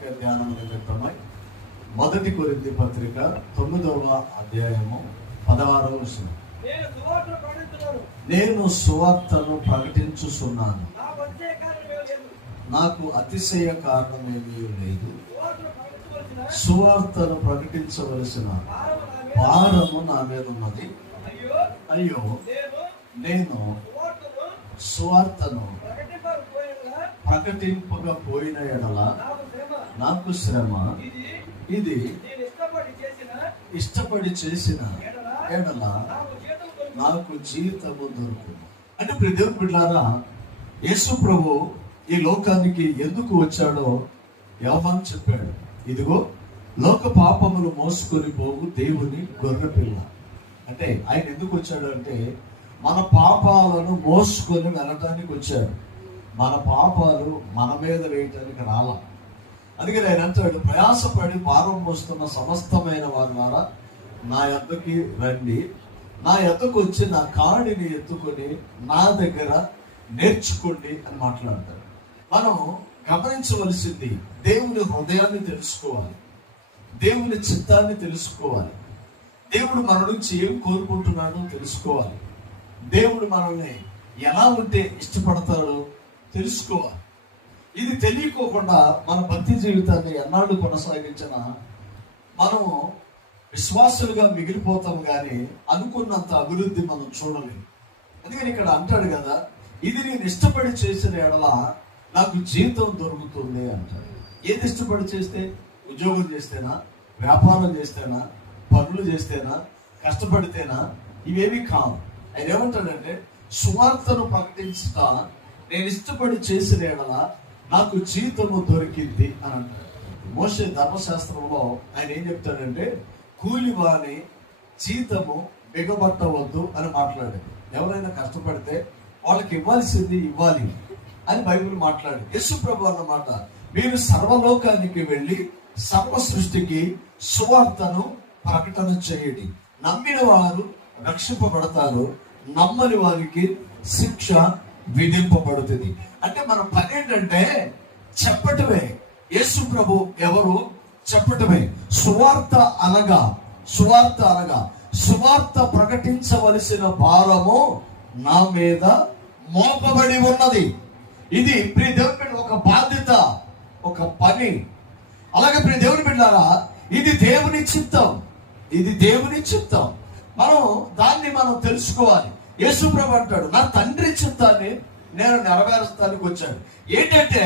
వాక్య ధ్యానం నిమిత్తమై 1 కొరింథీ పత్రిక 9వ అధ్యాయము 16వ వచనం. నేను సువార్తను ప్రకటించుచున్నాను, నాకు అతిశయ కారణమేమీ లేదు. సువార్తను ప్రకటించవలసిన భారము నా మీద ఉన్నది. అయ్యో, నేను సువార్తను ప్రకటింపకపోయిన ఎడల నాకు శ్రమ. ఇది ఇష్టపడి చేసిన ఎడల నాకు జీవితము దొరుకుతుంది. అంటే ఇప్పుడు దేవుని బిడ్డలారా, యేసు ప్రభు ఈ లోకానికి ఎందుకు వచ్చాడో యోహాను చెప్పాడు. ఇదిగో లోక పాపములు మోసుకొని పోవు దేవుని గొర్రెపిల్ల. అంటే ఆయన ఎందుకు వచ్చాడు అంటే మన పాపాలను మోసుకొని వెళ్ళటానికి వచ్చాడు. మన పాపాలు మన మీద వేయటానికి రాలా. అందుకని ఆయన అంటాడు, ప్రయాసపడి భారం మోస్తున్న సమస్తమైన వారి ద్వారా నా యొద్దకి రండి, నా యొద్దకు వచ్చి నా కాడిని ఎత్తుకొని నా దగ్గర నేర్చుకోండి అని మాట్లాడతాడు. మనం గమనించవలసింది, దేవుని హృదయాన్ని తెలుసుకోవాలి, దేవుని చిత్తాన్ని తెలుసుకోవాలి, దేవుడు మన నుంచి ఏం కోరుకుంటున్నాడో తెలుసుకోవాలి, దేవుడు మనల్ని ఎలా ఉంటే ఇష్టపడతాడో తెలుసుకోవాలి. ఇది తెలియకోకుండా మన భక్తి జీవితాన్ని ఎన్నాళ్ళు కొనసాగించిన మనము విశ్వాసులుగా మిగిలిపోతాం, కానీ అనుకున్నంత అభివృద్ధి మనం చూడలేము. అందుకని ఇక్కడ అంటాడు కదా, ఇది నేను ఇష్టపడి చేసిన ఎడల నాకు జీవితం దొరుకుతుంది అంటాడు. ఏది ఇష్టపడి చేస్తే? ఉద్యోగం చేస్తేనా, వ్యాపారం చేస్తేనా, పనులు చేస్తేనా, కష్టపడితేనా? ఇవేవి కాదు. ఆయన ఏమంటాడంటే, సువార్తను ప్రకటించుట నేను ఇష్టపడి చేసిన ఎడల నాకు జీతము దొరికింది అని అంటాడు. మోషే ధర్మశాస్త్రంలో ఆయన ఏం చెప్తాడంటే, కూలివాని జీతము బిగబట్టవద్దు అని మాట్లాడాడు. ఎవరైనా కష్టపడితే వాళ్ళకి ఇవ్వాల్సింది ఇవ్వాలి అని బైబిల్ మాట్లాడు. యేసు ప్రభు అన్నమాట, మీరు సర్వలోకానికి వెళ్ళి సర్వ సృష్టికి సువార్తను ప్రకటన చేయండి. నమ్మిన వారు రక్షింపబడతారు, నమ్మని వారికి శిక్ష విధింపబడుతుంది. అంటే మన పని ఏంటంటే చెప్పటమే. యేసు ప్రభు ఎవరు? చెప్పటమే. సువార్త అనగా సువార్త ప్రకటించవలసిన భారము నా మీద మోపబడి ఉన్నది. ఇది ప్రియ దేవుని బిడ్డ ఒక బాధ్యత, ఒక పని. అలాగే ప్రియ దేవుని బిడ్డలారా, ఇది దేవుని చిత్తం. దాన్ని మనం తెలుసుకోవాలి. యేసు ప్రభు అంటాడు, నా తండ్రి చిత్తాన్ని నేను నెరవేర్చడానికి వచ్చాను. ఏంటంటే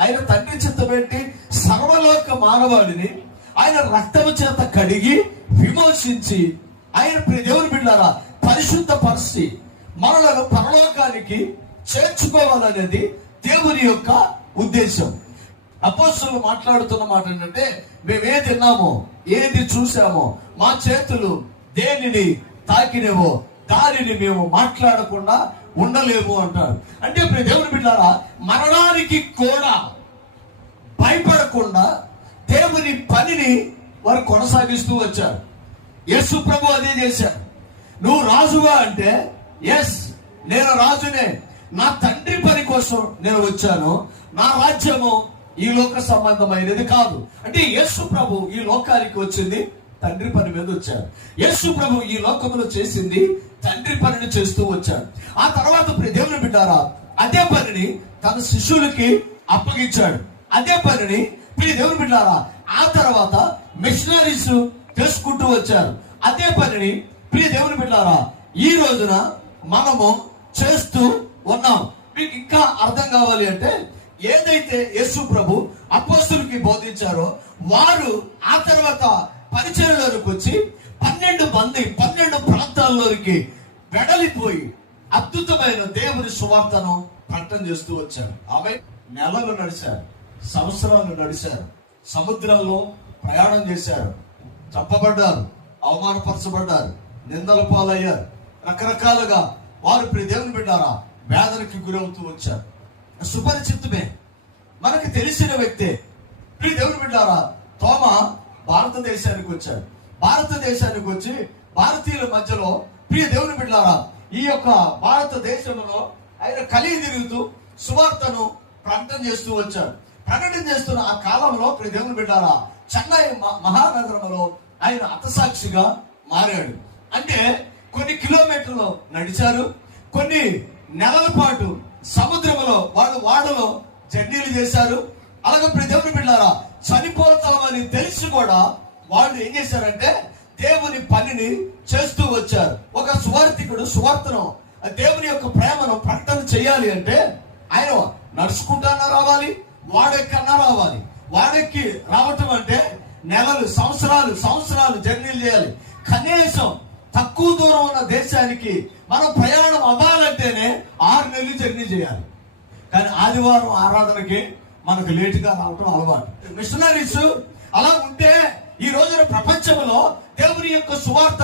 ఆయన తండ్రి చిత్తం ఏంటి? సర్వలోక మానవాళిని ఆయన రక్తము చేత కడిగి విమోచించి ఆయన ప్రియ దేవుని బిడ్డలారా పరిశుద్ధపరిచి మనలను పరలోకానికి చేర్చుకోవాలనేది దేవుని యొక్క ఉద్దేశం. అపోస్తలులు మాట్లాడుతున్న మాట ఏంటంటే, మేమేది తిన్నామో, ఏది చూసామో, మా చేతులు దేనిని తాకినేవో దానిని మేము మాట్లాడకుండా ఉండలేము అంటారు. అంటే ఇప్పుడు దేవుని బిడ్డలారా, మరణానికి కూడా భయపడకుండా దేవుని పనిని వారు కొనసాగిస్తూ వచ్చారు. యేసు ప్రభు అదే చేశాడు. నువ్వు రాజుగా అంటే, ఎస్ నేను రాజునే, నా తండ్రి పని కోసం నేను వచ్చాను, నా రాజ్యము ఈ లోక సంబంధమైనది కాదు. అంటే యేసు ప్రభు ఈ లోకానికి వచ్చింది తండ్రి పని మీద వచ్చాడు. యేసు ప్రభు ఈ లోకంలో చేసింది తండ్రి పనిని చేస్తూ వచ్చాడు. ఆ తర్వాత దేవుని బిడ్డారా అదే పనిని తన శిష్యులకి అప్పగించాడు. అదే పనిని దేవుని బిడ్డారా ఆ తర్వాత మిషనరీస్ చేసుకుంటూ వచ్చారు. అదే పనిని దేవుని బిడ్డారా ఈ రోజున మనము చేస్తూ ఉన్నాం. మీకు ఇంకా అర్థం కావాలి అంటే, ఏదైతే యేసు ప్రభు అపోస్తలుకి బోధించారో వారు ఆ తర్వాత పరిచర్యలోకి వచ్చి 12 ప్రాంతాల్లోకి వెడలిపోయి అద్భుతమైన దేవుని సువార్తను ప్రకటన చేస్తూ వచ్చారు. ఆమె నెలలు నడిచారు, సంవత్సరాలు నడిచారు, సముద్రంలో ప్రయాణం చేశారు, చంపబడ్డారు, అవమానపరచబడ్డారు, నిందల పాలయ్యారు. రకరకాలుగా వారు దేవుని బిడ్డారా వేదనకి గురవుతూ వచ్చారు. సుపరిచితమే, మనకు తెలిసిన వ్యక్తే. దేవుని బిడ్డారా తోమా భారతదేశానికి వచ్చాడు. భారతదేశానికి వచ్చి భారతీయుల మధ్యలో దేవుని బిడ్డలారా ఈ యొక్క భారతదేశంలో ఆయన కలిగి తిరుగుతూ సువార్తను ప్రకటన చేస్తూ వచ్చాడు. ప్రకటన చేస్తున్న ఆ కాలంలో దేవుని బిడ్డారా, చెన్నై మహానగరంలో ఆయన హతసాక్షిగా మారాడు. అంటే కొన్ని కిలోమీటర్లు నడిచారు, కొన్ని నెలల పాటు సముద్రంలో వాళ్ళు వాడలో జర్నీలు చేశారు. అలాగే దేవుని బిడ్డారా, చనిపోతామని తెలిసి కూడా వాళ్ళు ఏం చేశారంటే దేవుని పనిని చేస్తూ వచ్చారు. ఒక సువార్థికుడు సువార్తను, దేవుని యొక్క ప్రేమను ప్రకటన చేయాలి అంటే ఆయన నడుచుకుంటానా రావాలి, వాడెక్కన్నా రావాలి. వాడెక్కి రావటం అంటే నెలలు, సంవత్సరాలు జర్నీలు చేయాలి. కనీసం తక్కువ దూరం ఉన్న దేశానికి మనం ప్రయాణం అవ్వాలంటేనే 6 నెలలు జర్నీ చేయాలి. కానీ ఆదివారం ఆరాధనకి మనకు లేటుగా రావటం అలవాటు. మిషనరీస్ అలా ఉంటే ఈ రోజున ప్రపంచంలో దేవుని యొక్క సువార్త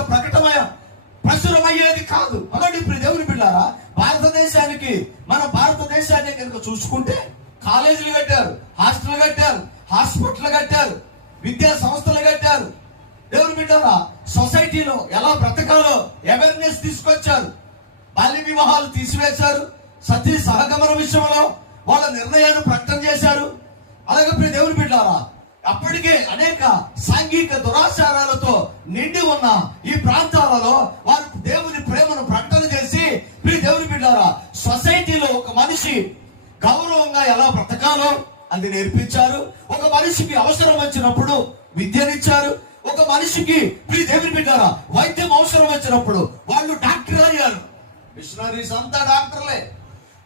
ప్రచురమయ్యేది కాదు. అలాంటి ఇప్పుడు దేవుని బిడ్డారా, భారతదేశానికి మన భారతదేశాన్ని కనుక చూసుకుంటే కాలేజీలు కట్టారు, హాస్టల్ కట్టారు, హాస్పిటల్ కట్టారు, విద్యా సంస్థలు కట్టారు. దేవుని బిడ్డారా, సొసైటీలో ఎలా బ్రతకాలో అవేర్నెస్ తీసుకొచ్చారు. బాల్య వివాహాలు తీసివేశారు. సతీ సహగమన విషయంలో వాళ్ళ నిర్ణయాన్ని ప్రకటన చేశారు. అలాగే దేవుని బిడ్డారా, అప్పటికే అనేక సాంఘిక దురాచారాలతో నిండి ఉన్న ఈ ప్రాంతాలలో వారు దేవుని ప్రేమను ప్రకటన చేసి దేవుని బిడ్డారా, సొసైటీలో ఒక మనిషి గౌరవంగా ఎలా బ్రతకాలో అది నేర్పించారు. ఒక మనిషికి అవసరం వచ్చినప్పుడు విద్యనిచ్చారు. ఒక మనిషికి దేవుని బిడ్డారా వైద్యం అవసరం వచ్చినప్పుడు వాళ్ళు డాక్టర్ అయ్యారు. మిషనరీస్ అంతా డాక్టర్లే.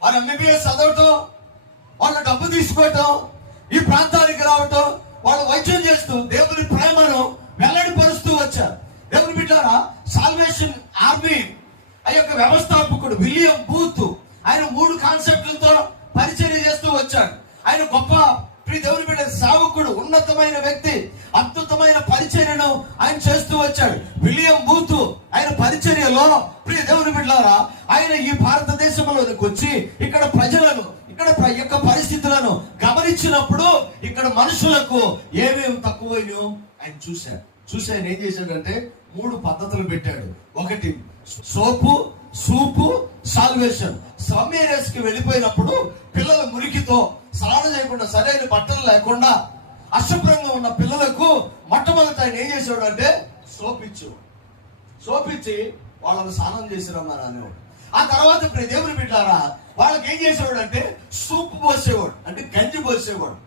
వారు ఎంబీబీఎస్ చదవటం, వాళ్ళు డబ్బు తీసుకోవటం, ఈ ప్రాంతానికి రావటం, వాళ్ళు వైద్యం చేస్తూ దేవుని ప్రేమను వెల్లడిపరుస్తూ వచ్చారు. దేవుని బిడ్డారా, సాల్వేషన్ ఆర్మీ ఆ యొక్క వ్యవస్థాపకుడు విలియం బూత్ ఆయన 3 కాన్సెప్ట్లతో పరిచయం చేస్తూ వచ్చాడు. ఆయన గొప్ప దేవుని బిడ్డ సేవకుడు, ఉన్నతమైన వ్యక్తి, అద్భుతమైన పరిచర్యను ఆయన చేస్తూ వచ్చాడు. విలియం బూత్ ఆయన పరిచర్యలో దేవుని బిడ్డలారా ఆయన ఈ భారతదేశంలోకి వచ్చి ఇక్కడ ప్రజలను, ఇక్కడ యొక్క పరిస్థితులను గమనించినప్పుడు ఇక్కడ మనుషులకు ఏమేమి తక్కువైనో ఆయన చూసి ఆయన ఏం చేశాడంటే 3 పద్ధతులు పెట్టాడు. ఒకటి సూపు, సాల్వేషన్. సమ్మేరియస్ కి వెళ్ళిపోయినప్పుడు పిల్లల మురికితో స్నానం చేయకుండా, సరైన బట్టలు లేకుండా అశుభ్రంగా ఉన్న పిల్లలకు మొట్టమొదటి ఆయన ఏం చేసేవాడు అంటే సోప్ ఇచ్చి వాళ్ళని స్నానం చేసి రమ్మని అనేవాడు. ఆ తర్వాత దేవుని బిడ్డారా వాళ్ళకి ఏం చేసేవాడు అంటే సూప్ పోసేవాడు, అంటే గంజి పోసేవాడు,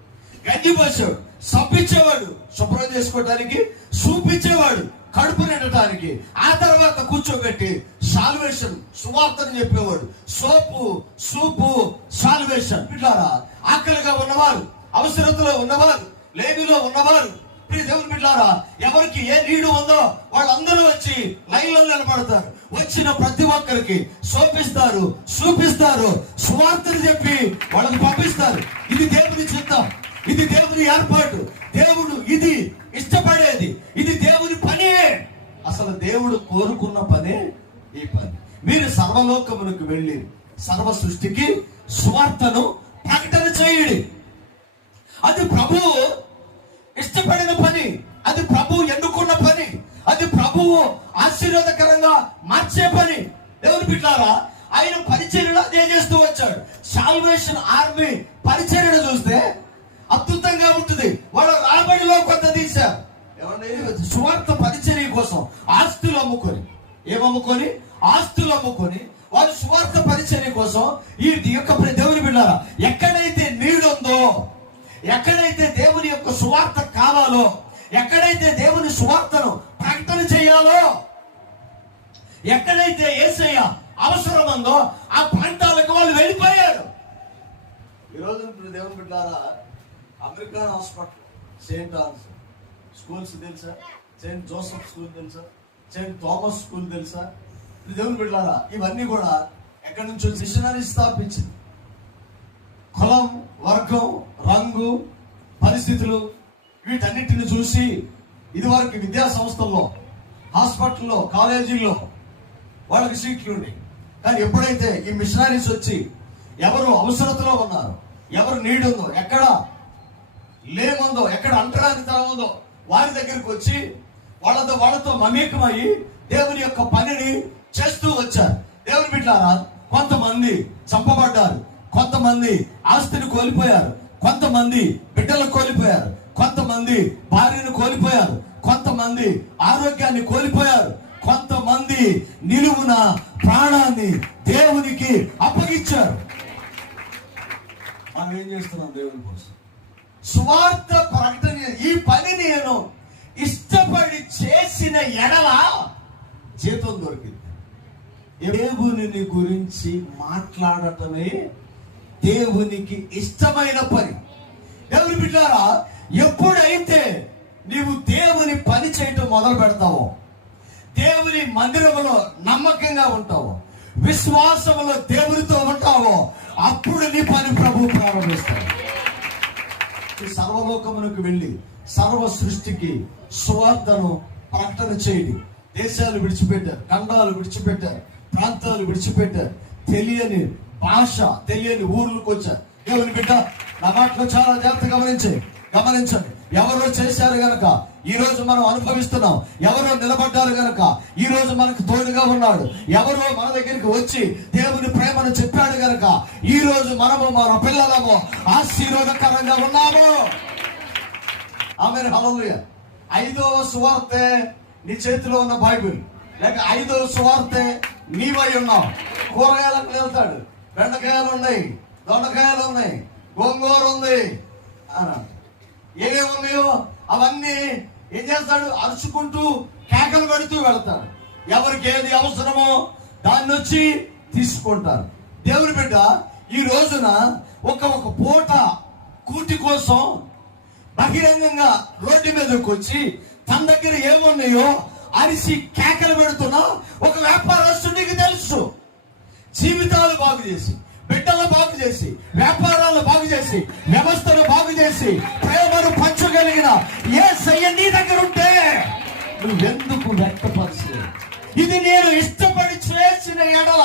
సబ్బిచ్చేవాడు శుభ్రం చేసుకోవడానికి, సూప్ ఇచ్చేవాడు కడుపు నిండటానికి. ఆ తర్వాత కూర్చోబెట్టి సాల్వేషన్ సువార్తను చెప్పేవాడు. సూపు సాల్వేషన్. బిడ్డారా, ఆకలిగా ఉన్నవారు, అవసరతలో ఉన్నవారు, లేమిలో ఉన్నవారు, దేవుని బిడ్డారా ఎవరికి ఏ నీడు ఉందో వాళ్ళందరూ వచ్చి లైన్లో నిలబడతారు. వచ్చిన ప్రతి ఒక్కరికి సోపిస్తారు, చూపిస్తారు, సువార్తను చెప్పి వాళ్ళకి పంపిస్తారు. ఇది దేవుని చిత్తం, ఇది దేవుని ఏర్పాటు. దేవుడు ఇది ఇష్టపడేది, ఇది దేవుని పనే. అసలు దేవుడు కోరుకున్న పనే ఈ పని. మీరు సర్వలోకమునకు వెళ్ళి సర్వ సృష్టికి సువార్తను ప్రకటన చేయండి. అది ప్రభువు ఇష్టపడిన పని, అది ప్రభువు ఎన్నుకున్న పని, అది ప్రభువు ఆశీర్వాదకరంగా మార్చే పని. దేవుని బిడ్డలారా, ఆయన పరిచర్యలో అదే చేస్తూ వచ్చాడు. సాల్వేషన్ ఆర్మీ పరిచర్యను చూస్తే అద్భుతంగా ఉంటుంది. వాళ్ళు రాబడిలో కొంత తీశారు. సువార్త పరిచర్య కోసం ఆస్తులు అమ్ముకొని వారు సువార్త పరిచర్య కోసం ఈ యొక్క దేవుని బిడ్డలారా ఎక్కడైతే నీడుందో, ఎక్కడైతే దేవుని యొక్క సువార్త కావాలో, ఎక్కడైతే దేవుని సువార్తను ప్రకటన చేయాలో, ఎక్కడైతే యేసయ్య అవసరం ఉందో ఆ ప్రాంతాలకు వాళ్ళు వెళ్ళిపోయారు. ఈరోజు దేవుని బిడ్డలారా American hospital, Saint Ann's schools తెలుసా, సెయింట్ జోసెఫ్ స్కూల్ తెలుసా, సెయింట్ థామస్ స్కూల్ తెలుసా? దేవుని బిడ్డలారా ఇవన్నీ కూడా ఎక్కడి నుంచో మిషనరీ స్థాపించింది. కులం, వర్గం, రంగు, పరిస్థితులు వీటన్నిటిని చూసి ఇదివరకు విద్యా సంస్థల్లో, హాస్పిటల్లో, కాలేజీల్లో వాళ్ళకి సీట్లు ఉన్నాయి. కానీ ఎప్పుడైతే ఈ మిషనరీస్ వచ్చి ఎవరు అవసరతలో ఉన్నారు, ఎవరు నీడ్ ఉందో, ఎక్కడ లేముందో, ఎక్కడ అంటరానితనం ఉందో వారి దగ్గరికి వచ్చి వాళ్ళతో మమేకమయ్యి దేవుని యొక్క పనిని చేస్తూ వచ్చారు. దేవుని బిడ్డలారా కొంతమంది చంపబడ్డారు, కొంతమంది ఆస్తిని కోల్పోయారు, కొంతమంది బిడ్డలు కోల్పోయారు, కొంతమంది భార్యను కోల్పోయారు, కొంతమంది ఆరోగ్యాన్ని కోల్పోయారు, కొంతమంది నిలువున ప్రాణాన్ని దేవునికి అప్పగించారు. మనం ఏం చేస్తున్నాం దేవుని కోసం? సువార్త ప్రకటన. ఈ పని నేను ఇష్టపడి చేసిన ఎడల జీతం దొరికింది. దేవుని గురించి మాట్లాడటమే దేవునికి ఇష్టమైన పని. దేవుని బిడ్డారా, ఎప్పుడైతే నీవు దేవుని పని చేయటం మొదలు పెడతావో, దేవుని మందిరంలో నమ్మకంగా ఉంటావో, విశ్వాసంలో దేవునితో ఉంటావో, అప్పుడు నీ పని ప్రభు ప్రారంభిస్తాడు. సర్వలోకమునకు వెళ్ళి సర్వ సృష్టికి సువార్తను ప్రకటన చేయండి. దేశాలు విడిచిపెట్టారు, ఖండాలు విడిచిపెట్టారు, ప్రాంతాలు విడిచిపెట్టారు, తెలియని భాష, తెలియని ఊర్లకు వచ్చారు. దేవుని బిడ్డ, నా మాటలో చాలా జాగ్రత్త గమనించండి. ఎవరో చేశారు గనక ఈ రోజు మనం అనుభవిస్తున్నాం. ఎవరో నిలబడ్డారు గనక ఈ రోజు మనకు తోడుగా ఉన్నాడు. ఎవరో మన దగ్గరికి వచ్చి దేవుని ప్రేమను చెప్పాడు గనక ఈ రోజు మనము మన పిల్లలము ఆశీర్వాదకరంగా ఉన్నాము. ఆమేన్, హల్లెలూయా. 5వ సువార్తె నీ చేతిలో ఉన్న బైబిల్, లేక 5వ సువార్తె నీవై ఉన్నావు. కూరగాయలకు వెళ్తాడు, బెండకాయలు ఉన్నాయి, దొండకాయలు ఉన్నాయి, గోంగూర ఉంది అని ఏమేమి ఉన్నాయో అవన్నీ ఏం చేస్తాడు? అరుచుకుంటూ కేకలు పెడుతూ వెళ్తాడు. ఎవరికి ఏది అవసరమో దాన్ని వచ్చి తీసుకుంటారు. దేవుని బిడ్డ, ఈ రోజున ఒక పూట కూటి కోసం బహిరంగంగా రోడ్డు మీదకి వచ్చి తన దగ్గర ఏమున్నాయో అరిసి కేకలు పెడుతున్నా ఒక వ్యాపారస్తుడికి తెలుసు. జీవితాలు బాగు చేసి, బిడ్డలు బాగు చేసి, వ్యాపారాలు బాగు చేసి, వ్యవస్థను బాగు చేసి, ప్రేమను పంచగలిగిన యేసయ్య నీ దగ్గర ఉంటే నువ్వెందుకు వ్యక్తపరచలేదు? ఇది నేను ఇష్టపడి చేసిన ఎడల,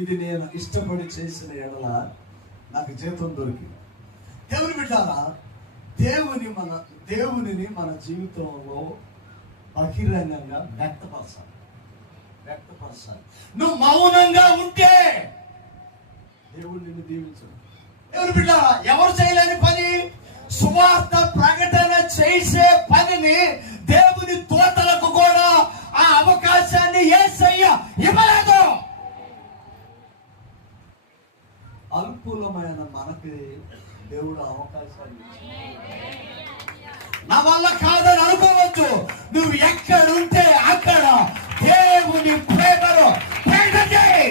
ఇది నేను ఇష్టపడి చేసిన ఎడల నాకు జీతం దొరికింది. దేవుని బిడ్డారా, దేవునిని మన జీవితంలో బహిరంగంగా వ్యక్తపరచాలి. నువ్వు మౌనంగా ఉంటే దేవుడు నిన్ను దీవించడు. దేవుని బిడ్డారా, ఎవరు చేయలేని పని, సువార్త ప్రకటన చేసే పనిని దేవుని దూతలకు కూడా ఆ అవకాశాన్ని యేసయ్య ఇవ్వలేదు. అల్పులమైన మనకి దేవుడు అవకాశాన్ని నా వల్ల కాదని అనుకోవచ్చు. నువ్వు ఎక్కడుంటే అక్కడ దేవుని ప్రేమను ప్రకటన చేయి.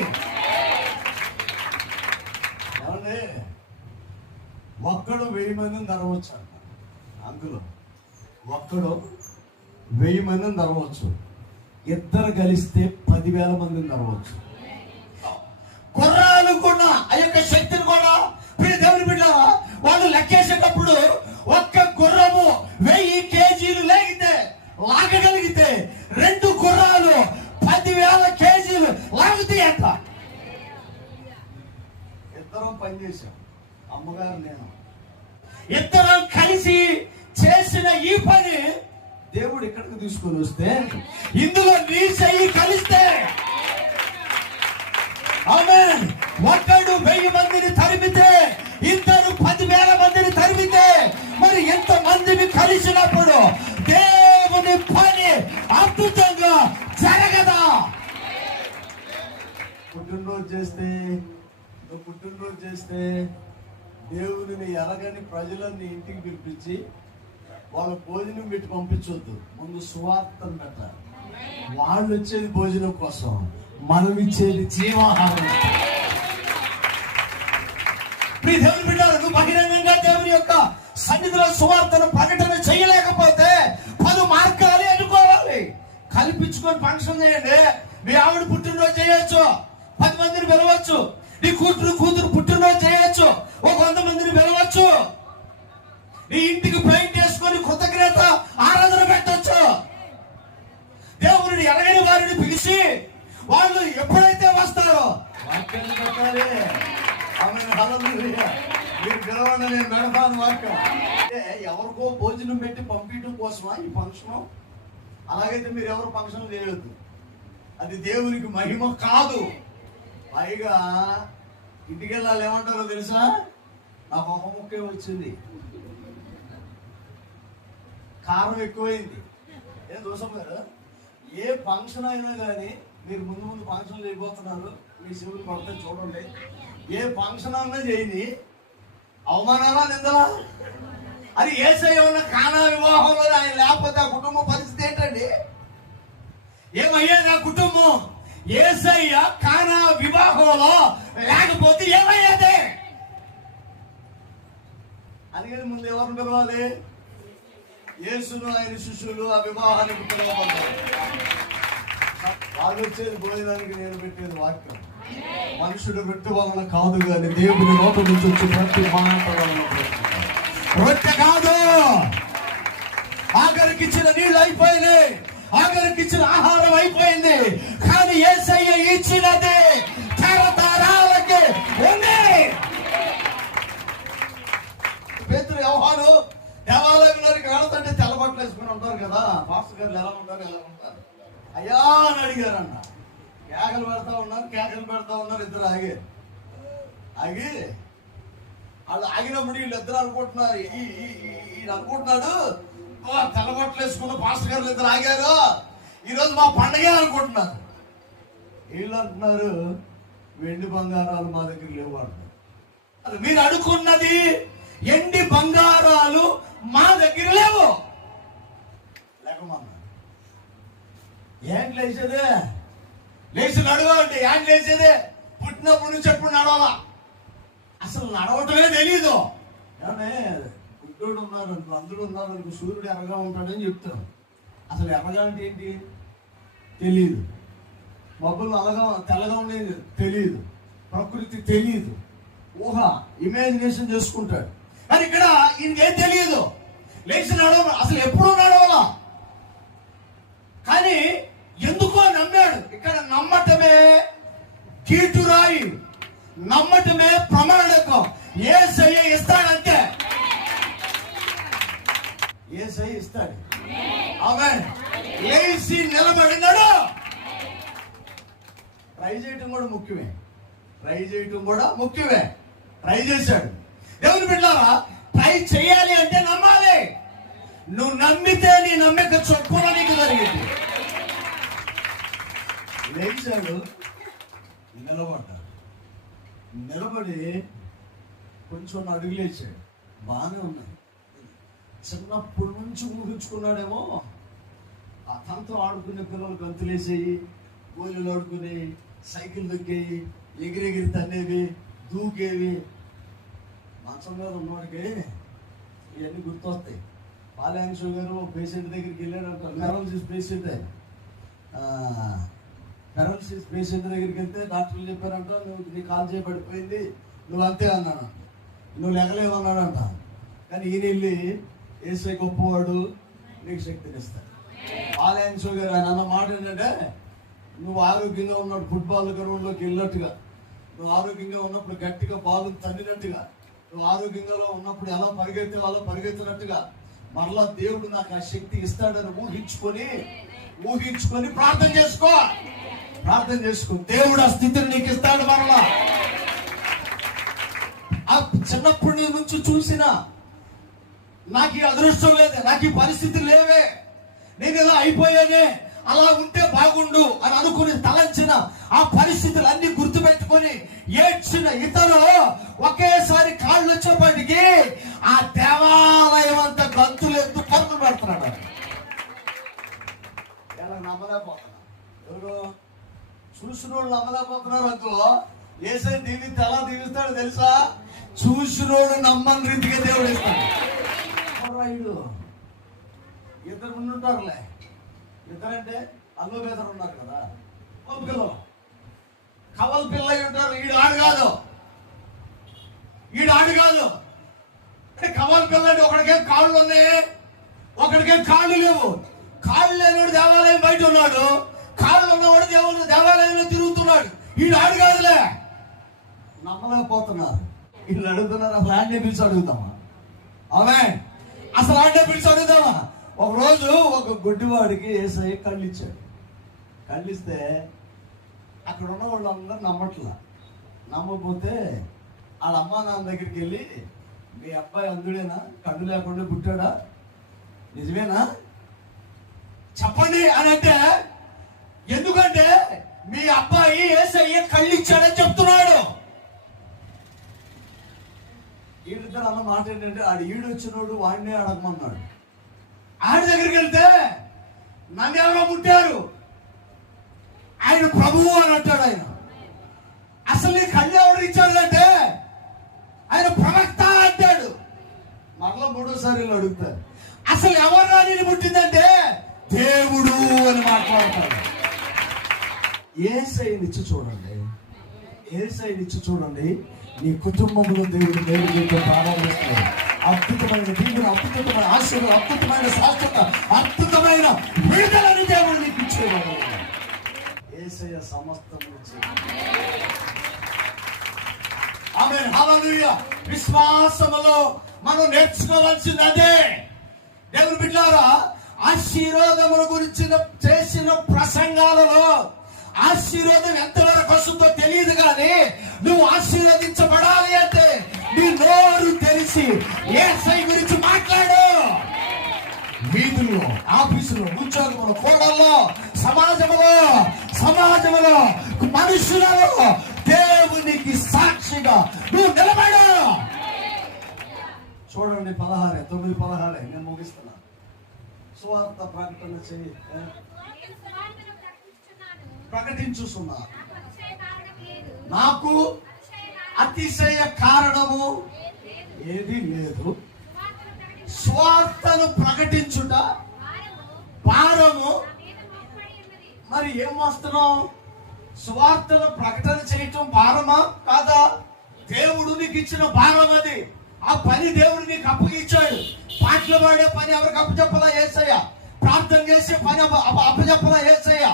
ఒక్కడు 1000 మందిని ధరవచ్చు. అందులో ఒక్కడు 1000 మందిని ధరవచ్చు. ఇద్దరు కలిస్తే 10,000 మందిని ధరవచ్చు. గుర్రాలు కూడా ఆ యొక్క శక్తిని కూడా దేవుని బిడ్డ వాళ్ళు లెక్కేసేటప్పుడు ఒక్క గుర్రము 1000 కేజీలు లాగగలిగితే 2 గుర్రాలు 10,000 కేజీలు లాగుతాయంట. ఇద్దరం పనిచేసాం, అమ్మగారు నేను, ఇద్దరం కలిసి చేసిన ఈ పని దేవుడు ఇక్కడికి తీసుకొని వస్తే ఇందులో నీ చెయ్యి కలిస్తే, ఆమేన్. ఒక్కడు 1000 మందిని తరిమితే, ఇద్దరు 10,000 మందిని తరిమితే, మరి ఎంత మందిని కలిసినప్పుడు దేవుని పని అద్భుతంగా జరగదా? పుట్టినరోజు చేస్తే దేవుని ఎరగని ప్రజలన్నీ ఇంటికి పిలిపించి వాళ్ళ భోజనం పెట్టి పంపించొద్దు. ముందు సువార్తను పెట్టాలి. వాళ్ళు వచ్చేది భోజనం కోసం, మనం ఇచ్చేది జీవాహారం. దేవుని బిడ్డలు, నువ్వు బహిరంగంగా దేవుని యొక్క సన్నిధిలో సువార్తను ప్రకటన చేయలేకపోతే 10 మార్గాలు ఎన్నుకోవాలి. కల్పించుకొని ఫంక్షన్ చేయండి. మీ ఆవిడ పుట్టినరోజు చేయొచ్చు, 10 మందిని పిలవచ్చు. నీ కూతురు పుట్టినరోజు చేయొచ్చు, 100 మందిని పిలవచ్చు. నీ ఇంటికి పెయింట్ వేసుకొని కృతజ్ఞత ఆరాధన పెట్టచ్చు. దేవుని ఎరగని వారిని పిలిచి వాళ్ళు ఎప్పుడైతే వస్తారో వాక్యాన్ని పెట్టాలి. మీరు పిలవండి, నేను పెడతాను వాక్యం. ఎవరికో భోజనం పెట్టి పంపించడం కోసమా ఈ ఫంక్షన్? అలాగైతే మీరు ఎవరు ఫంక్షన్ చేయవద్దు. అది దేవునికి మహిమ కాదు. పైగా ఇంటికి వెళ్ళాలి ఏమంటారో తెలుసా? నాకు ఒక ముక్కే వచ్చింది, కారం ఎక్కువైంది. ఏం దోసం గారు, ఏ ఫంక్షన్ అయినా కానీ మీరు ముందు ముందు ఫంక్షన్లు చేయబోతున్నారు, మీ శివులు పడితే చూడండి. ఏ ఫంక్షన్ అన్నా చేయని అవమానాలా నిందలా? అది యేసయ్య ఉన్న కానా వివాహంలో ఆయన లేకపోతే ఆ కుటుంబ పరిస్థితి ఏంటండి? ఏమయ్యేది ఆ కుటుంబం? యేసయ్య కానా వివాహంలో లేకపోతే ఏమయ్యేది? అందుకని ముందు ఎవరిని పిలవాలి? యేసును ఆయన శిష్యులు ఆ వివాహానికి పిలవబడ్డారు. వాళ్ళు వచ్చేది భోజనానికి, నేను పెట్టేది వాక్యం. మనుషుడు రొట్టె వలన కాదు కానీ దేవుని నోట నుంచి వచ్చి ప్రతి మాట వలన. రొట్టె కాదు, ఆఖరికి ఇచ్చిన నీళ్ళు అయిపోయినాయి, ఆఖరికి ఇచ్చిన ఆహారం అయిపోయింది, కానీ యేసయ్య ఇచ్చినది తరతరాలకి ఉంది. పేతురు వ్యవహారం దేవాలయంలోకి వెళుతుంటే తెల్లబట్టలు వేసుకుని ఉంటారు కదా, పాస్టర్ గారు ఎలా ఉంటారు అయ్యా అని అడిగారన్న. కేకలు పెడతా ఉన్నారు, ఇద్దరు ఆగి వాళ్ళు ఆగినప్పుడు వీళ్ళిద్దరు అనుకుంటున్నారు, ఈయన అనుకుంటున్నాడు తెల్లబట్టలు వేసుకున్న పాస్టర్ గారు ఇద్దరు ఆగారు, ఈరోజు మా పండగే అనుకుంటున్నారు. వీళ్ళు అంటున్నారు వెండి బంగారాలు మా దగ్గర లేవు అంటున్నారు. మీరు అనుకున్నది ఎండి బంగారాలు మా దగ్గర లేవు. లేకమన్నా ఏంటి లేచేదే? లేచి నడవండి. ఏంటి లేచేదే? పుట్టినప్పటి నుంచి ఎప్పుడు నడవాలా? అసలు నడవటమే తెలీదు. ఏమన్నా గుడ్డోడు ఉన్నారు, అందరూ ఉన్నారు, సూర్యుడు ఎర్రగా ఉంటాడని చెప్తారు. అసలు ఎర్రగా అంటే ఏంటి తెలియదు, మబ్బులు తెల్లగా ఉండేది తెలియదు, ప్రకృతి తెలియదు, ఊహ ఇమాజినేషన్ చేసుకుంటాడు. కానీ ఇక్కడ ఇంకేం తెలియదు. లేచి నడవ, అసలు ఎప్పుడూ నడవాలా, కానీ ఎందుకో నమ్మాడు. ఇక్కడ నమ్మటమే కీటురాయి, నమ్మటమే ప్రమాణకం. యేసయ్య ఇస్తాడంతే, యేసయ్య ఇస్తాడు. ఆమేన్. లేచి నిలబడినాడు. ట్రై చేయటం కూడా ముఖ్యమే. ట్రై చేశాడు. దేవుని బిడ్డలారా, ట్రై చేయాలి అంటే నమ్మాలి. నువ్వు నమ్మితే నీ నమ్మిక చొప్పున నీకు జరిగింది. లేచాడు, నిలబడి కొంచెం అడుగులేచాడు. బాగానే ఉన్నాయి. చిన్నప్పటి నుంచి ఊహించుకున్నాడేమో, అతనితో ఆడుకునే పిల్లలు గంతులేసేయి, గోళీలు ఆడుకుని, సైకిల్ దొక్కేవి, ఎగిరెగిరి తన్నేవి, దూకేవి. మంచం మీద ఉన్నవాడికి ఇవన్నీ గుర్తొస్తాయి. పాలయాంశు గారు పేషెంట్ దగ్గరికి వెళ్ళాడంట, పెరాలసిస్ పేషెంట్ దగ్గరికి వెళ్తే డాక్టర్లు చెప్పారంట, నీ కాలు చేయబడిపోయింది, నువ్వు అంతే అన్నాడు, నువ్వు లెగలేవు అన్నాడంట. కానీ ఈయన వెళ్ళి యేసయ్య గొప్పవాడు, నీకు శక్తిని ఇస్తాడు. పాలయాంశు గారు ఆయన అన్న మాట ఏంటంటే, నువ్వు ఆరోగ్యంగా ఉన్నప్పుడు ఫుట్బాల్ గ్రౌండ్లోకి వెళ్ళినట్టుగా, నువ్వు ఆరోగ్యంగా ఉన్నప్పుడు గట్టిగా బాల్ తన్నినట్టుగా, నువ్వు ఆరోగ్యంగా ఉన్నప్పుడు ఎలా పరిగెత్తేవాళ్ళో పరిగెత్తినట్టుగా మరలా దేవుడు నాకు ఆ శక్తి ఇస్తాడని ఊహించుకొని ప్రార్థన చేసుకో. దేవుడు ఆ స్థితిని నీకు ఇస్తాడు. మరలా ఆ చిన్నప్పటి నుంచి చూసిన నాకు ఈ అదృష్టం లేదే, నాకు ఈ పరిస్థితి లేవే, నేను ఇలా అయిపోయానే, అలా ఉంటే బాగుండు అని అనుకుని తలంచిన ఆ పరిస్థితులు అన్ని గుర్తుపెట్టుకొని ఏడ్చిన ఇతరు ఒకేసారి కాళ్ళు వచ్చేపాటికి ఆ దేవాలయం అంతా గంతులు ఎత్తు పరుగులు పెడుతున్నాడు. ఎలా నమ్మలేకపోతున్నా? ఎవరు చూసిన వాళ్ళు నమ్మలేకపోతున్నారు. అందులో యేసయ్య దీవిస్తే ఎలా దీవిస్తాడు తెలుసా? చూసినోడు నమ్మని రీతిగా దేవుడు ఇస్తాడు. ఇద్దరు ఉండుంటారులే, ఇద్దరంటే అల్లు బేదరు ఉన్నారు కదా, పిల్లలు కవల పిల్లలు ఉంటారు. ఈడు ఆడు కాదు. కవల పిల్లలు ఒకడికేం కాళ్ళు ఉన్నాయి, ఒకడికేం కాళ్ళు లేవు. కాళ్ళు లేనివాడు దేవాలయం బయట ఉన్నాడు, కాళ్ళు ఉన్నవాడు దేవుడు దేవాలయంలో తిరుగుతున్నాడు. ఈడు ఆడు కాదులే. నమ్మలేకపోతున్నారు. వీళ్ళు అడుగుతున్నారు, అసలు ఆడనే పిలిచి అడుగుతామా? ఆమేన్. అసలు ఆడనే పిలిచి అడుగుతామా? ఒకరోజు ఒక గుడ్డివాడికి యేసయ్య కళ్ళు ఇచ్చాడు. కళ్ళు ఇస్తే అక్కడ ఉన్న వాళ్ళందరూ నమ్మట్లా. నమ్మకపోతే వాళ్ళ అమ్మా నాన్న దగ్గరికి వెళ్ళి, మీ అబ్బాయి అందుడేనా, కళ్ళు లేకుండా పుట్టాడా, నిజమేనా చెప్పండి అని అంటే, ఎందుకంటే మీ అబ్బాయి యేసయ్య కళ్ళు ఇచ్చాడని చెప్తున్నాడు. వీళ్ళిద్దరు అన్న మాట ఏంటంటే, ఆడు ఈడు వచ్చినోడు వాడినే అడగమన్నాడు. ఆడి దగ్గరికి వెళ్తే, నన్ను ఎవరో పుట్టారు, ఆయన ప్రభువు అని అంటాడు. ఆయన అసలు నీ కళ్ళు ఎవరు ఇచ్చాడంటే, ఆయన ప్రవక్త అంటాడు. మరలా మూడోసారి అడుగుతారు, అసలు ఎవరు నేను పుట్టిందంటే దేవుడు అని మాట్లాడతాడు. యేసయ్యనిచ్చి చూడండి, యేసయ్యనిచ్చి చూడండి, నీ కుటుంబంలో దేవుడు దేవుడితో ప్రారంభిస్తున్నాడు. అద్భుతమైన దీవుడు, అద్భుతమైన ఆశీర్వాదం, అద్భుతమైన శాశ్వత, అద్భుతమైన విడుదలని దేవుడు నీకు ఇచ్చేవాడు. యేసయ్య సమస్తం ఆమేన్, హల్లెలూయా. విశ్వాసములో మనం నేర్చుకోవాల్సింది అదే. దేవుని బిడ్డలారా, ఆశీర్వాదముల గురించి చేసిన ప్రసంగాలలో ఆశీర్వాదం ఎంతవరకు వస్తుందో తెలియదు, కానీ నువ్వు ఆశీర్వదించబడాలి అంటే నీ నోరు తెలిసి యేసయ్య గురించి మాట్లాడు. వీధుల్లో, ఆఫీసులో, ఉద్యోగంలో, కోడల్లో, సమాజంలో మనుషులలో దేవునికి సాక్షిగా నువ్వు నిలబడు. చూడండి 9:16 నేను ముగిస్తున్నా. సువార్త ప్రకటన చేయి, ప్రకటించుతున్నా. నాకు అతిశయ కారణము ఏది లేదు. స్వార్థను ప్రకటించుట భారము. మరి ఏం వస్తున్నావు? స్వార్థను ప్రకటన చేయటం భారమా కాదా? దేవుడు నీకు ఇచ్చిన భారం అది. ఆ పని దేవుడు నీకు అప్పగించాడు. పాటలు పాడే పని ఎవరికి అప్పచెప్పలా యేసయ్య, ప్రార్థన చేసే పని అప్పచెప్పలా యేసయ్య.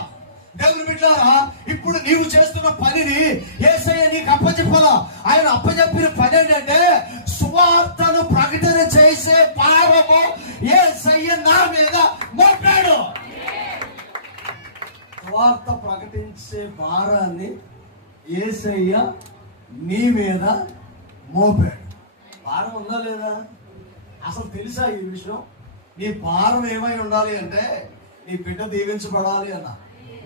దేవుని బిడ్డలారా, ఇప్పుడు నీవు చేస్తున్న పనిని యేసయ్య నీకు అప్పచెప్పలా. ఆయన అప్పచెప్పిన పని ఏంటంటే సువార్తను ప్రకటన చేసే భారము యేసయ్య నా మీద మోపాడు. సువార్త ప్రకటించే భారాన్ని యేసయ్య నీ మీద మోపాడు. భారం ఉందా లేదా? అసలు తెలుసా ఈ విషయం? నీ భారం ఏమై ఉండాలి అంటే, నీ బిడ్డ దీవించబడాలి అన్న,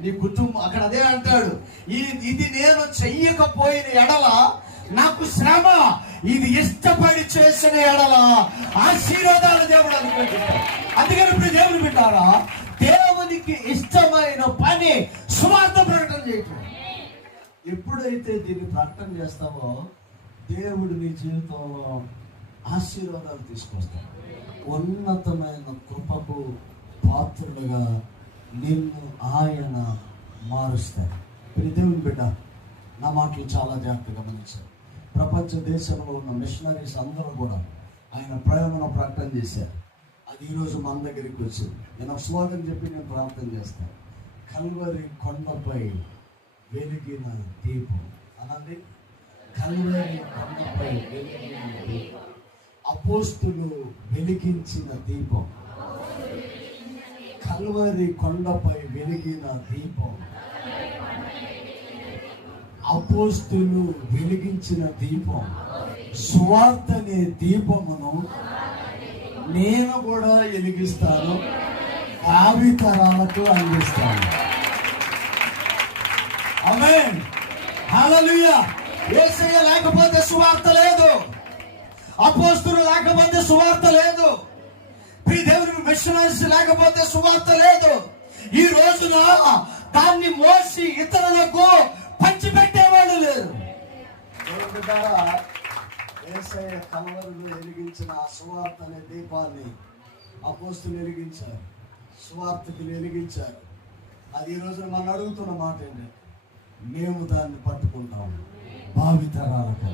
నీ కుటుంబం. అక్కడ అదే అంటాడు, ఇది నేను చెయ్యకపోయిన ఎడల నాకు శ్రమ, ఇది ఇష్టపడి చేసిన ఎడల ఆశీర్వాదాలు దేవుడు అనుకుంటాడు. అందుకని ఇప్పుడు దేవుని బిడ్డారా, దేవునికి ఇష్టమైన పని సువార్త ప్రకటన చేయటం. ఎప్పుడైతే దీన్ని ప్రకటన చేస్తావో దేవుడు నీ జీవితంలో ఆశీర్వాదాలు తీసుకొస్తాడు. ఉన్నతమైన కృపకు పాత్రులుగా నిన్ను ఆయన మారుస్తాడు. దేవుని బిడ్డ, నా మాటలు చాలా జాగ్రత్తగా గమనించారు. ప్రపంచ దేశంలో ఉన్న మిషనరీస్ అందరూ కూడా ఆయన ప్రేమను ప్రకటన చేశారు. అది ఈరోజు మన దగ్గరికి వచ్చింది. నేను ఒక శ్లోకం చెప్పి నేను ప్రార్థన చేస్తాను. కల్వరి కొండపై వెలిగిన దీపం అనండి. కల్వరి కొండపై వెలిగిన దీపం, అపోస్తులు వెలిగించిన దీపం. కల్వరి కొండపై వెలిగిన దీపం, అపోస్తులు వెలిగించిన దీపం, సువార్త అనే దీపమును నేను కూడా వెలిగిస్తాను, భావితరాలకు అందిస్తాను. ఆమేన్, హల్లెలూయా. యేసయ్య లేకపోతే సువార్త లేదు, అపోస్తులు లేకపోతే సువార్త లేదు, దేవుని మిషనరీస్ లేకపోతే సువార్త లేదు. ఈ రోజున దాన్ని మోసి ఇతరులకు పంచిపెట్టేవాళ్ళు లేరు. యేసయ్య కల్వరిలో వెలిగించిన ఆ సువార్త అనే దీపాన్ని అపోస్తులు వెలిగించారు, సువార్తకులు వెలిగించారు. అది ఈ రోజున మనం అడుగుతున్న మాట ఏంటంటే, మేము దాన్ని పట్టుకుంటాము, భావితరాలకు.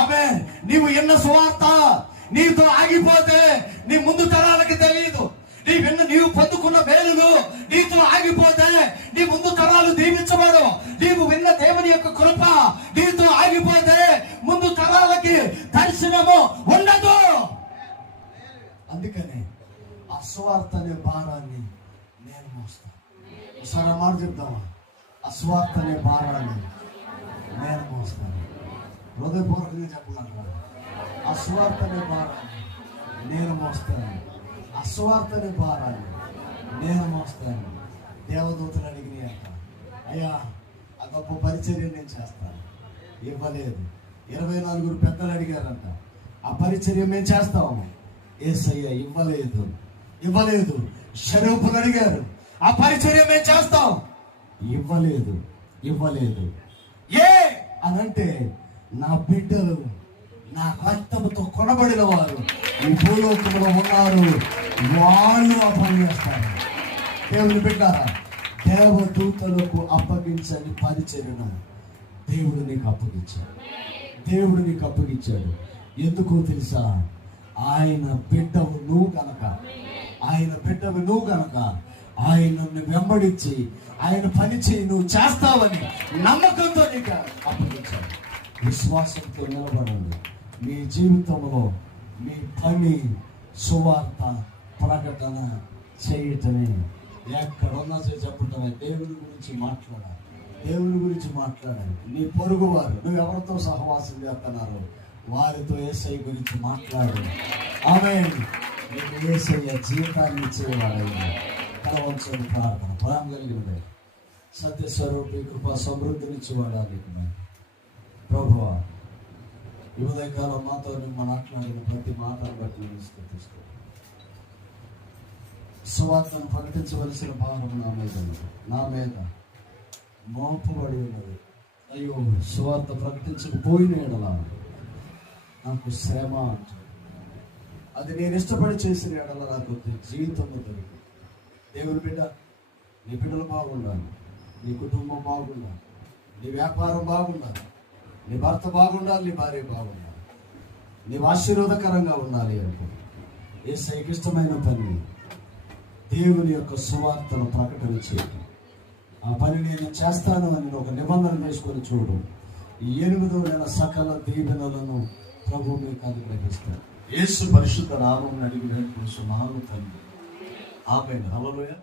ఆమేన్. నీవు ఎన్న సువార్త నీతో ఆగిపోతే నీ ముందు తరాలకి తెలియదు. నీవు పొందుకున్న మేలులు నీతో ఆగిపోతే నీ ముందు తరాలు దీవించబడు. నీవు విన్న దేవుని యొక్క కృప నీతో ఆగిపోతే ముందు తరాలకి దర్శనము ఉండదు. అందుకని ఆ సువార్త అనే భారాన్ని నేను మోస్తాను. ఒకసారి మాట చెప్తామా? ఆ సువార్త అనే భారాన్ని నేను మోస్తాను. హృదయపూర్వకంగా చెప్పగలరా? అస్వార్థనే భారాన్ని నేను మోస్తాను, అస్వార్థనే భారాన్ని నేను మోస్తాను. దేవదూతలు అడిగినాయంట, అయ్యా ఆ గొప్ప పరిచర్య నేను చేస్తాను. ఇవ్వలేదు. 24 పెద్దలు అడిగారంట, ఆ పరిచర్య మేము చేస్తాము. యేసయ్య ఇవ్వలేదు. శరూపులు అడిగారు, ఆ పరిచర్య మేము చేస్తాం. ఇవ్వలేదు. ఏ అనంటే నా బిడ్డలు నా రక్తముతో కొనబడిన వారు ఈ భూలోకంలో ఉన్నారు, వాళ్ళు ఆ పని చేస్తారు. దేవుని బిడ్డారా, దేవదూతలకు అప్పగించని పరిచర్యను దేవుడు నీకు అప్పగించాడు. ఎందుకో తెలుసా? ఆయన బిడ్డవు నువ్వు కనుక ఆయనను వెంబడించి ఆయన పని చేయి నువ్వు చేస్తావని నమ్మకంతో నీకు అప్పగించాడు. విశ్వాసంతో నిలబడండి. మీ జీవితంలో మీ పని సువార్త ప్రకటన చేయటమే. ఎక్కడున్నా చెప్పటమే. దేవుని గురించి మాట్లాడాలి. నీ పొరుగు వారు నువ్వు ఎవరితో సహవాసం చేస్తున్నారో వారితో యేసయ్య గురించి మాట్లాడు. ఆమేన్. నీకు యేసయ్య జీవితాన్ని ఇచ్చేవాడయ్యా. తలవంచని ప్రార్థన. ప్రేమ కలిగి సత్యస్వరూపి కృపా సమృద్ధినిచ్చేవాడా నీకు ప్రభువా. ఈ ఉదయకాలం మాతో మాట్లాడిన ప్రతి మాటను బట్టి నేను స్తుతిస్తాను. సువార్తను ప్రకటించవలసిన భారం నా మీద మోపబడి ఉన్నది. అయ్యో, సువార్త ప్రకటించకపోయిన ఎడల నాకు శ్రమ అంటాడు. అది నేను ఇష్టపడి చేసిన ఎడల నాకు జీవితంలో దొరికి. దేవుని బిడ్డ, నీ బిడ్డలు బాగుండాలి, నీ కుటుంబం బాగుండాలి, నీ వ్యాపారం బాగుండాలి, నీ భర్త బాగుండాలి, నీ భార్య బాగుండాలి, నీవు ఆశీర్వాదకరంగా ఉండాలి అంటే యేసయ్యకి ఇష్టమైన పని దేవుని యొక్క సువార్తను ప్రకటన చేయడం. ఆ పని నేను చేస్తాను అని ఒక నిబంధన వేసుకొని చూడు. ఈ 8వ నెల సకల దీవెనలను ప్రభు మీకు అనుగ్రహిస్తాడు. యేసు పరిశుద్ధ నామమున అడిగి వేడుకొనుచున్నాను తండ్రి. ఆమేన్. హల్లెలూయా.